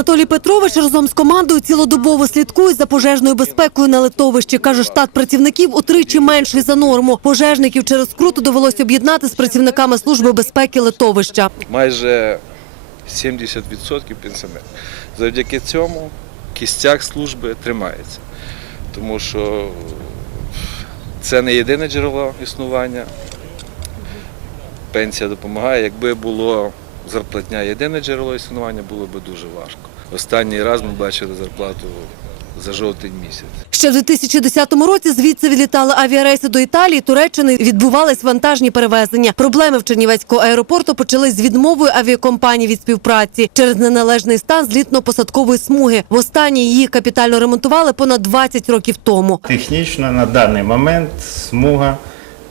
Анатолій Петрович разом з командою цілодобово слідкує за пожежною безпекою на литовищі. Каже, штат працівників утричі менший за норму. Пожежників через скруту довелось об'єднати з працівниками служби безпеки литовища. майже 70% пенсіонерів. Завдяки цьому кістяк служби тримається, тому що це не єдине джерело існування. Пенсія допомагає. Якби було зарплатня єдине джерело існування, було б дуже важко. Останній раз ми бачили зарплату за жовтень місяць. Ще в 2010 році звідси відлітали авіарейси до Італії, Туреччини відбувались вантажні перевезення. Проблеми в Чернівецького аеропорту почались з відмовою авіакомпаній від співпраці через неналежний стан злітно-посадкової смуги. Востаннє її капітально ремонтували понад 20 років тому. Технічно на даний момент смуга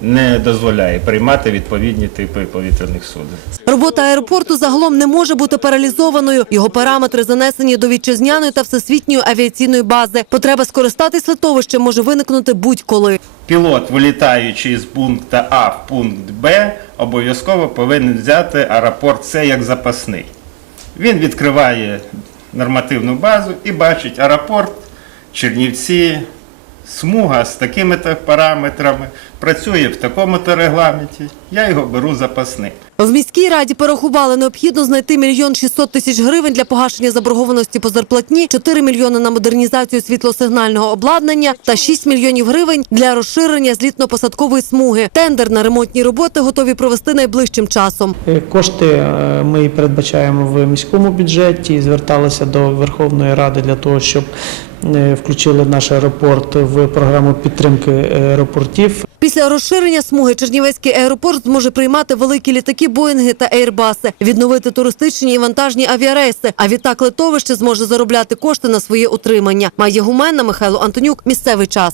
не дозволяє приймати відповідні типи повітряних суден. Робота аеропорту загалом не може бути паралізованою. Його параметри занесені до вітчизняної та всесвітньої авіаційної бази. Потреба скористатись литовищем може виникнути будь-коли. Пілот, вилітаючи з пункту А в пункт Б, обов'язково повинен взяти аеропорт С як запасний. Він відкриває нормативну базу і бачить аеропорт, Чернівці, смуга з такими то параметрами, працює в такому-то регламенті. Я його беру запасний. В міській раді порахували необхідно знайти мільйон 600 тисяч гривень для погашення заборгованості по зарплатні, 4 мільйони на модернізацію світлосигнального обладнання та 6 мільйонів гривень для розширення злітно-посадкової смуги. Тендер на ремонтні роботи готові провести найближчим часом. Е, Кошти е, ми передбачаємо в міському бюджеті зверталися до Верховної Ради для того, щоб е, включили наш аеропорт в програму підтримки аеропортів. Після розширення смуги Чернівецький аеропорт зможе приймати великі літаки Боїнги та Ейрбаси, відновити туристичні і вантажні авіарейси. А відтак литовище зможе заробляти кошти на своє утримання. Має Гуменна, Михайло Антонюк. Місцевий час.